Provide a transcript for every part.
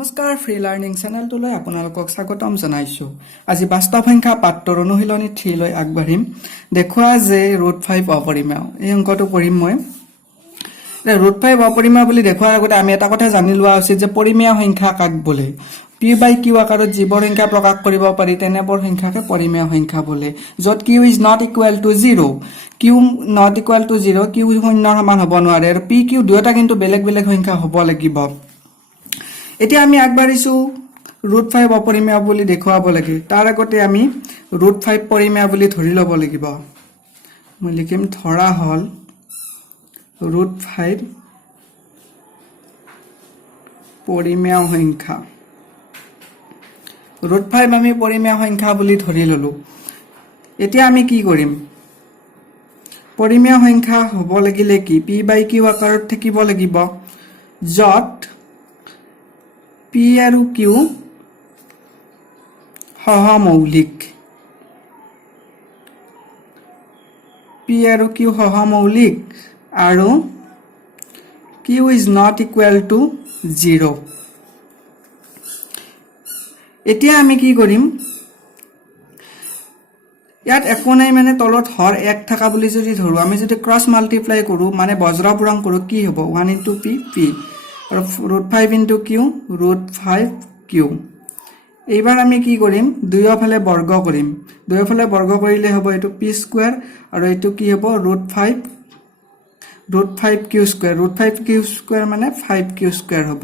নমস্কাৰ free learning চেনেলটোলৈ আপোনালোকক স্বাগতম জনাইছো। আজি বাস্তৱ সংখ্যা পাঠৰ অনুশীলনী 3 লৈ আগবাঢ়িম। দেখুৱা যে √5 অপৰিমেয়। এই অংকটো কৰিম মই। √5 অপৰিমেয় বুলি দেখুৱাৰ আগতে আমি এটা কথা জানি লোৱা উচিত যে পৰিমেয় সংখ্যা কাক বোলে। p/q আকাৰত যিবোৰ সংখ্যা প্ৰকাশ কৰিব পাৰি তেনেবোৰ সংখ্যাকে পৰিমেয় সংখ্যা বোলে। য'ত q is not equal to 0, q not equal to 0, q শূন্যৰ সমান হ'ব নোৱাৰে আৰু p q দুয়োটা কিন্তু বেলেগ বেলেগ সংখ্যা হ'ব লাগিব। এতিয়া আমি আগবাঢ়িছো √5 অপৰিমেয় বুলি দেখুৱাব লাগে। তাৰ আগতে আমি √5 পৰিমেয় বুলি ধৰি ল'ব লাগিব। মই লিখিম ধৰা হল √5 পৰিমেয় সংখ্যা। √5 আমি পৰিমেয় সংখ্যা বুলি ধৰি ললো। এতিয়া আমি কি কৰিম? পৰিমেয় সংখ্যা হ'ব লাগিলে কি p/q আকাৰত থাকিব লাগিব, য'ত p আৰু q সহমৌলিক। p আৰু q সহমৌলিক আৰু q is not equal to 0. এতিয়া আমি কি কৰিম? ইয়াত একো নাই মানে তলত হৰ 1 থাকা বুলি যদি ধৰো, আমি যদি ক্ৰছ মাল্টিপ্লাই কৰো মানে বজ্ৰ পূৰণ কৰো কি হ'ব? 1 into p আৰু √5 into q √5q। এইবাৰ আমি কি কৰিম? দুয়োফালে বৰ্গ কৰিম। দুয়োফালে বৰ্গ কৰিলে হ'ব এইটো p স্কয়াৰ আৰু এইটো কি হ'ব √5q স্কয়াৰ। √5q স্কয়াৰ মানে 5q স্কয়াৰ হ'ব।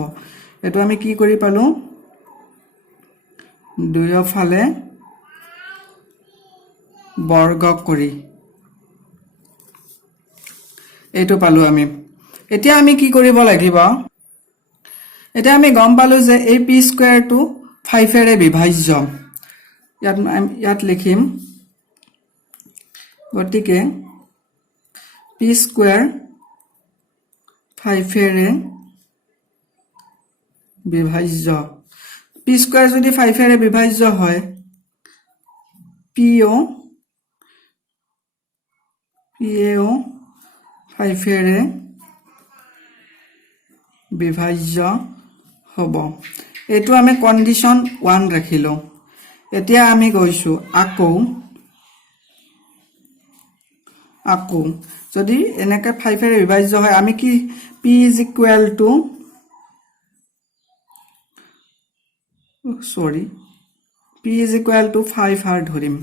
এইটো আমি কি কৰি পালো? দুয়োফালে বৰ্গ কৰি এইটো পালো আমি। এতিয়া আমি কি কৰিব লাগিব? এতিয়া আমি গম পালো যে এই p স্কয়াৰটো 5 এৰে বিভাজ্য। ইয়াত লিখিম গতিকে p স্কয়াৰ 5 এৰে বিভাজ্য। p স্কয়াৰ যদি 5 এৰে বিভাজ্য হয়, pও 5 এৰে বিভাজ্য হ'ব। এইটো আমি কন্ডিশন 1 ৰাখিলো। এতিয়া আমি গৈছো আকৌ যদি এনেকে 5 এৰে বিভাজ্য হয়, আমি কি p is equal to p is equal to 5 r ধৰিম।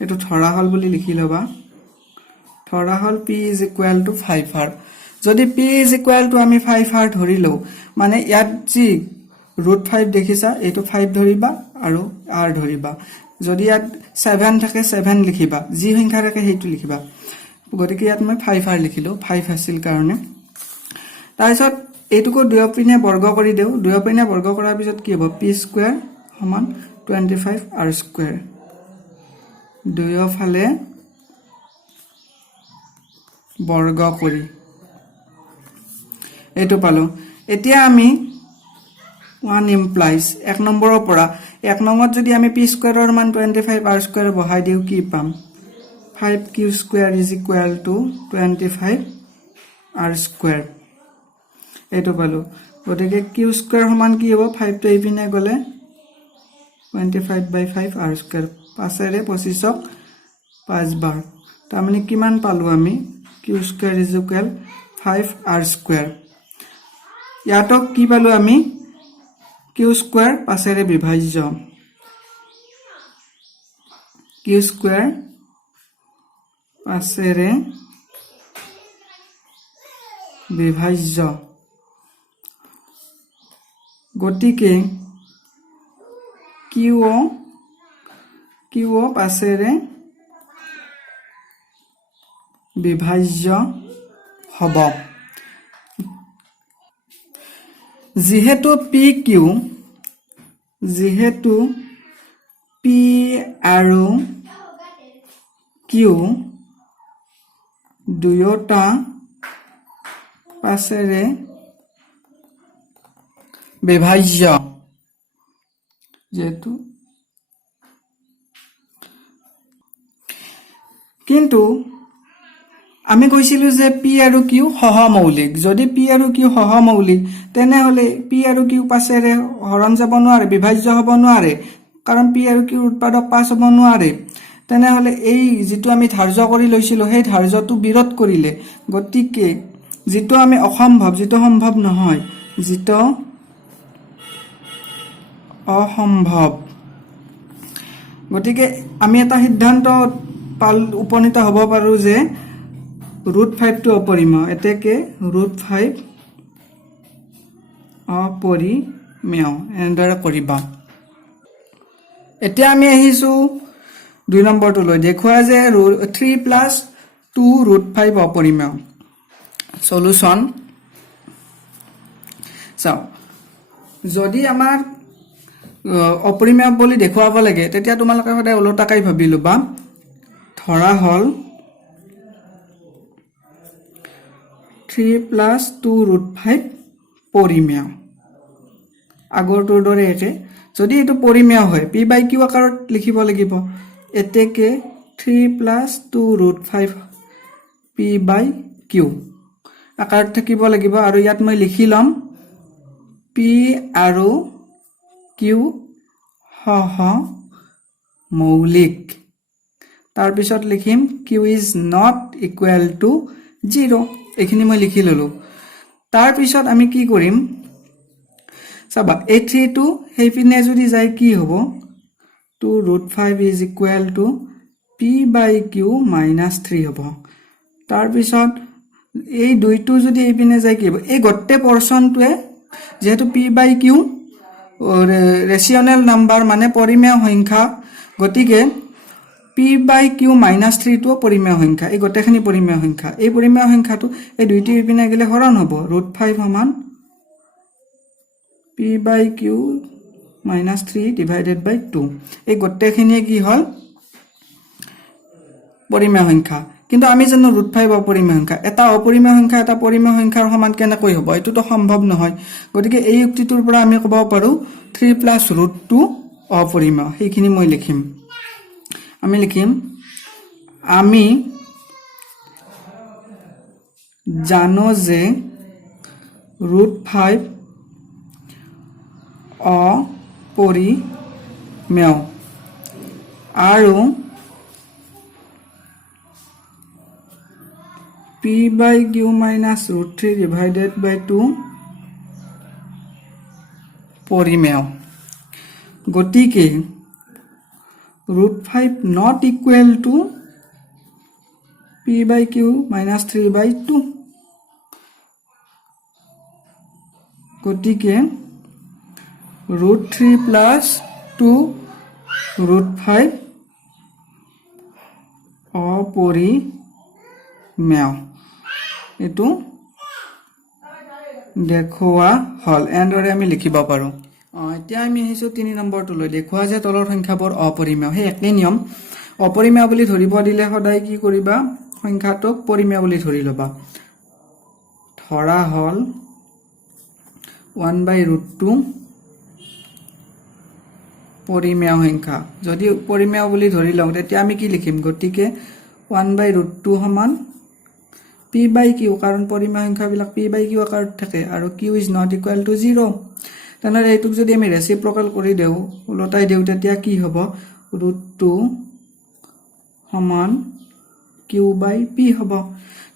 এইটো ধৰা হল বুলি লিখি লবা। ধৰা হল p is equal to 5r। যদি p is equal to আমি 5r ধৰিলো, মানে ইয়াত যি √5 দেখিছা এইটো 5 ধৰিবা আৰু r ধৰিবা। যদি ইয়াত 7 থাকে 7 লিখিবা, যি সংখ্যা থাকে সেইটো লিখিবা। গতিকে ইয়াত মই 5r লিখিলো, 5 আছিল কাৰণে। তাৰপিছত এইটোকো দুয়োপিনে বৰ্গ কৰি দেও। দুয়োপিনে বৰ্গ কৰাৰ পিছত কি হ'ব? p স্কয়াৰ সমান 25r স্কয়াৰ। দুয়োফালে বৰ্গ কৰি এইটো পালো। এতিয়া আমি 1 implies 1 নম্বৰৰ পৰা 1 নম্বৰত যদি আমি p স্কয়াৰৰ মান 25r স্কয়াৰ বহাই দিও কি পাম? 5q square is equal to 25r square. এইটো পালো। গতিকে q স্কয়াৰ সমান কি হ'ব? 5 টো এইপিনে গলে 25/5r স্কয়াৰ। 5 এৰে 25ক 5 বাৰ। তাৰ মানে কিমান পালো আমি? q square is equal 5r square. ইয়াতক কি পালো আমি? q স্কয়াৰ 5 এৰে বিভাজ্য। q স্কয়াৰ 5 এৰে বিভাজ্য। গতিকে q ও 5 এৰে বিভাজ্য হ'ব। যিহেতু p আৰু q দুয়োটা 5 এৰে বিভাজ্য, যেহেতু কিন্তু আমি কৈছিলো যে পি আৰু কিউ সহমৌলিক যদি পি আৰু কিউ সহমৌলিক তেনেহলে পি আৰু কিউ পাছেৰে হৰণ যাব নোৱাৰে বিভাজ্য হ'ব নোৱাৰে কাৰণ পি আৰু কিউৰ উৎপাদক 5 হ'ব নোৱাৰে তেনেহলে এই যেটো আমি ধাৰ্য কৰি লৈছিলো সেই ধাৰ্যটো বিৰোধ কৰিলে গতিকে যেটো আমি অসম্ভৱ যেটো সম্ভৱ নহয় যেটো অসম্ভৱ গতিকে আমি এটা সিদ্ধান্ত উপনীত হ'ব পাৰো যে √5 টো অপৰিমেয় এতেকে √5 অপৰিমেয় এনেদৰে কৰিবা এতিয়া আমি আহিছো 2 নম্বৰটো লৈ দেখুৱা যে 3 + 2 √5 অপৰিমেয় সলিউশন চাও যদি আমাৰ অপৰিমেয় বুলি দেখুৱাব লাগে তেতিয়া তোমালোকে সদায় ওলোটাকৈ ভাবি লবা ধৰা হল 3 + 2 √5 পৰিমেয় আগৰটোৰ দৰে একে যদি এটো পৰিমেয় হয় p/q আকাৰত লিখিব লাগিব এতেকে 3 + 2 √5 p/q আকাৰত থাকিব লাগিব আৰু ইয়াত মই লিখি লম p আৰু q সহমৌলিক তাৰ পিছত লিখিম q is not equal to 0 এখিনি মই লিখি ললো তাৰ পিছত আমি কি কৰিম চাবা এই 3 টো হেইপিনে যদি যায় কি হ'ব 2 √5 is equal to p/q - 3 হ'ব তাৰ পিছত এই দুইটো যদি এইপিনে যায় কি হ'ব এই গটে পোৰশনটোৱে যেহেতু p/q ৰেশিওনেল নাম্বাৰ মানে পৰিমেয় সংখ্যা গতিকে p/q - 3 টো পৰিমেয় সংখ্যা এই গটেখিনি পৰিমেয় সংখ্যা এই পৰিমেয় সংখ্যাটো এই দুইটি ইপিনে গলে হৰণ হ'ব √5 সমান p/q - 3 / 2 এই গটেখিনি কি হল পৰিমেয় সংখ্যা কিন্তু আমি জানো √5 অপৰিমেয় সংখ্যা এটা অপৰিমেয় সংখ্যা এটা পৰিমেয় সংখ্যাৰ সমান কেনেকৈ হ'ব এটোটো সম্ভৱ নহয় গতিকে এই যুক্তিটোৰ পৰা আমি ক'ব পাৰো 3 + √2 অপৰিমেয় সেইখিনি মই লিখিম আমি লিখিম আমি জানো যে √5 অপৰিমেয় আৰু p/q - √3 / 2 পৰিমেয় গতিকে √5 not equal to p/q - 3 / 2 গতিকে √3 + 2 √5 অপৰিমেয় এটো দেখুৱা হল এন্ডৰে আমি লিখিব পাৰো এতিয়া আমি আহিছো 3 নম্বৰটো লৈ দেখুৱা যে তলৰ সংখ্যাবোৰ অপৰিমেয় হে একে নিয়ম অপৰিমেয় বুলি ধৰিব দিলে সদায় কি কৰিবা সংখ্যাটোক পৰিমেয় বুলি ধৰি লবা ধৰা হল 1/√2 পৰিমেয় সংখ্যা যদি পৰিমেয় বুলি ধৰি লওঁ তেতিয়া আমি কি লিখিম গতিকে 1/√2 সমান p/q কাৰণ পৰিমেয় সংখ্যাবিলাক p/q আকাৰত থাকে আৰু q is not equal to 0 তেনে এইটোক যদি আমি ৰেচিপ্ৰকেল কৰি দেও উলটাই দেও তেতিয়া কি হ'ব √2 সমান q/p হ'ব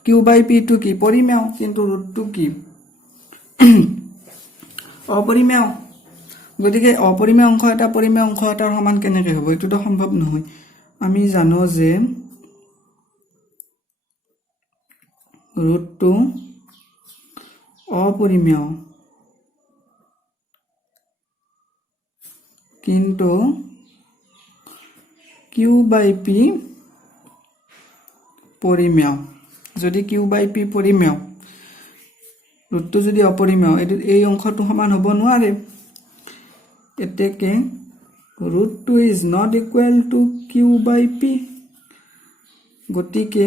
q/p টো কি পৰিমেয় কিন্তু √2 কি অপৰিমেয় গতিকে অপৰিমেয় অংশ এটা পৰিমেয় অংশ এটাৰ সমান কেনেকৈ হ'ব এটোটো সম্ভৱ নহয় আমি জানো যে √2 অপৰিমেয় কিন্তু q/p পৰিমেয় যদি q/p পৰিমেয় √2 যদি অপৰিমেয় এই অংশটো সমান হ'ব নোৱাৰে এতেকে √2 is not equal to q/p গতিকে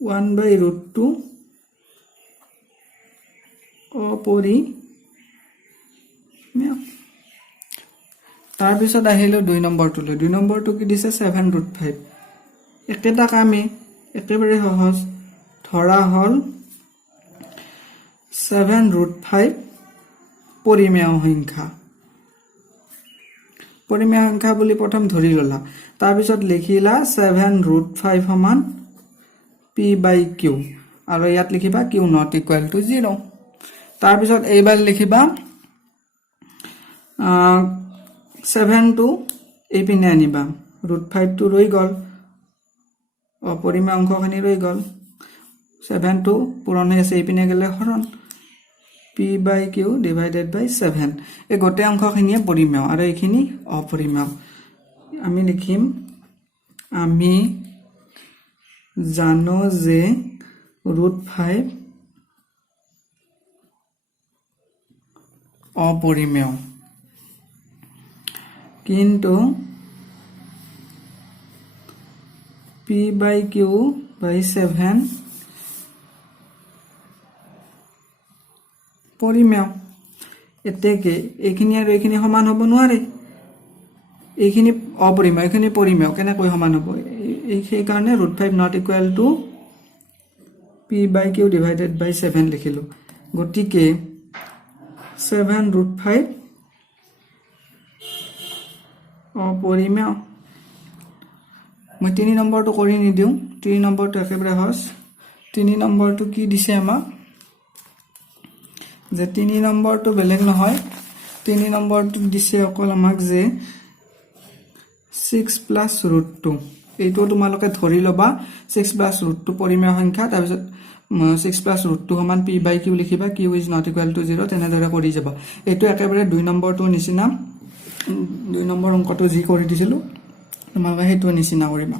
1/√2 অপৰিমেয় তাৰ পিছত আহিলো 2 নম্বৰটো লৈ 2 নম্বৰটো কি দিছে 7√5 একেটা কামে একেবাৰে সহজ ধৰা হল 7√5 পৰিমেয় সংখ্যা বুলি প্ৰথম ধৰি ললা তাৰ পিছত লিখিলা 7√5 সমান p/q আৰু ইয়াত লিখিবা q not equal to 0 তাৰ পিছত এইবাৰ লিখিবা 7 টো এইপিনে আনিবা √5 টো ৰৈ গল অপৰিমেয় অংশখিনি ৰৈ গল 7 টো পূৰণ হৈ আছে এইপিনে গলে হৰণ p/q divided by 7 এই গোটে অংশখিনিয়ে পৰিমেয় আৰু এইখিনি অপৰিমেয় আমি লিখিম আমি জানো যে √5 অপৰিমেয় কিন্তু p/q by 7 পৰিমেয় এতেকে এইখিনি আৰু এইখিনি সমান হ'ব নোৱাৰে এইখিনি অপৰিমেয় এইখিনি পৰিমেয় কেনেকৈ সমান হ'ব এই সেই কাৰণে √5 not equal to p/q divided by 7 লিখিলো গতিকে 7√5 অপৰিমেয় মই 3 নম্বৰটো কৰি নিদিও 3 নম্বৰটো একেবাৰে হস 3 নম্বৰটো কি দিছে আমাক যে 3 নম্বৰটো বেলেগ নহয় 3 নম্বৰটো দিছে অকল আমাক যে 6 + √2 এইটো তোমালোকে ধৰি লবা 6 + √2 পৰিমেয় সংখ্যা তাৰ পিছত 6 + √2 সমান p/q লিখিবা q is not equal to 0 তেনেদৰে কৰি যাবা এইটো একেবাৰে 2 নম্বৰটো নিচিনা 2 নম্বৰ অংকটো যি কৰি দিছিলো তোমালোকে সেইটো নিচিনা কৰিবা